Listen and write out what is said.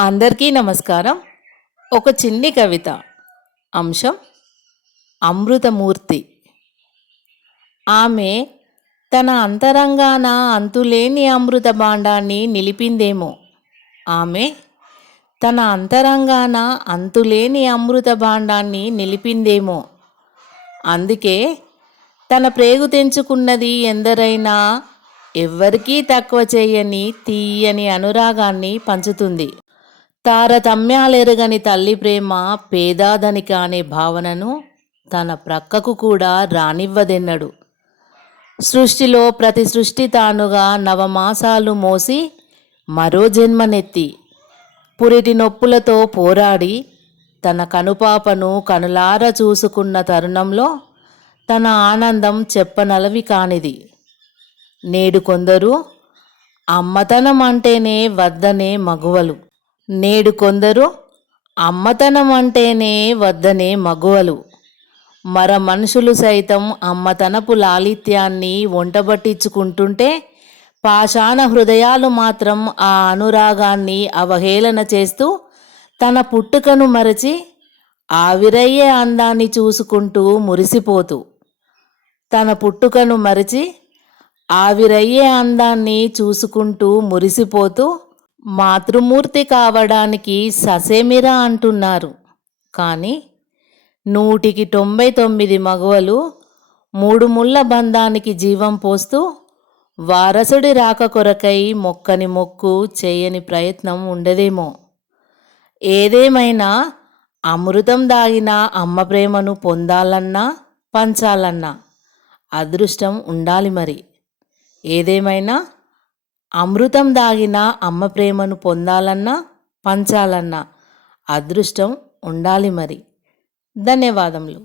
అందరికీ నమస్కారం. ఒక చిన్ని కవిత. అంశం అమృతమూర్తి. ఆమె తన అంతరంగాన అంతులేని అమృత భాండాన్ని నిలిపిందేమో. ఆమె తన అంతరంగాన అంతులేని అమృత భాండాన్ని నిలిపిందేమో. అందుకే తన ప్రేగు తెంచుకున్నది ఎందరైనా ఎవ్వరికీ తక్కువ చేయని తీయని అనురాగాన్ని పంచుతుంది. తారతమ్యాలెరగని తల్లి ప్రేమ పేదాధనిక అనే భావనను తన ప్రక్కకు కూడా రానివ్వదెన్నడు. సృష్టిలో ప్రతి సృష్టి తానుగా నవమాసాలు మోసి మరో జన్మనెత్తి పురిటి నొప్పులతో పోరాడి తన కనుపాపను కనులార చూసుకున్న తరుణంలో తన ఆనందం చెప్పనలవి కానిది. నేడు కొందరు అమ్మతనం అంటేనే వద్దనే మగువలు. నేడు కొందరు అమ్మతనం అంటేనే వద్దనే మగువలు. మర మనుషులు సైతం అమ్మతనపు లాలిత్యాన్ని వంటబట్టించుకుంటుంటే పాషాణ హృదయాలు మాత్రం ఆ అనురాగాన్ని అవహేళన చేస్తూ తన పుట్టుకను మరచి ఆవిరయ్యే అందాన్ని చూసుకుంటూ మురిసిపోతూ తన పుట్టుకను మరచి ఆవిరయ్యే అందాన్ని చూసుకుంటూ మురిసిపోతూ మాతృమూర్తి కావడానికి ససేమిరా అంటున్నారు. కానీ నూటికి తొంభై తొమ్మిది మగవలు మూడు ముళ్ళ బంధానికి జీవం పోస్తూ వారసుడి రాక కొరకై మొక్కని మొక్కు చేయని ప్రయత్నం ఉండదేమో. ఏదేమైనా అమృతం దాగిన అమ్మ ప్రేమను పొందాలన్నా పంచాలన్నా అదృష్టం ఉండాలి మరి. ఏదేమైనా అమృతం దాగిన అమ్మ ప్రేమను పొందాలన్నా పంచాలన్నా అదృష్టం ఉండాలి మరి. ధన్యవాదములు.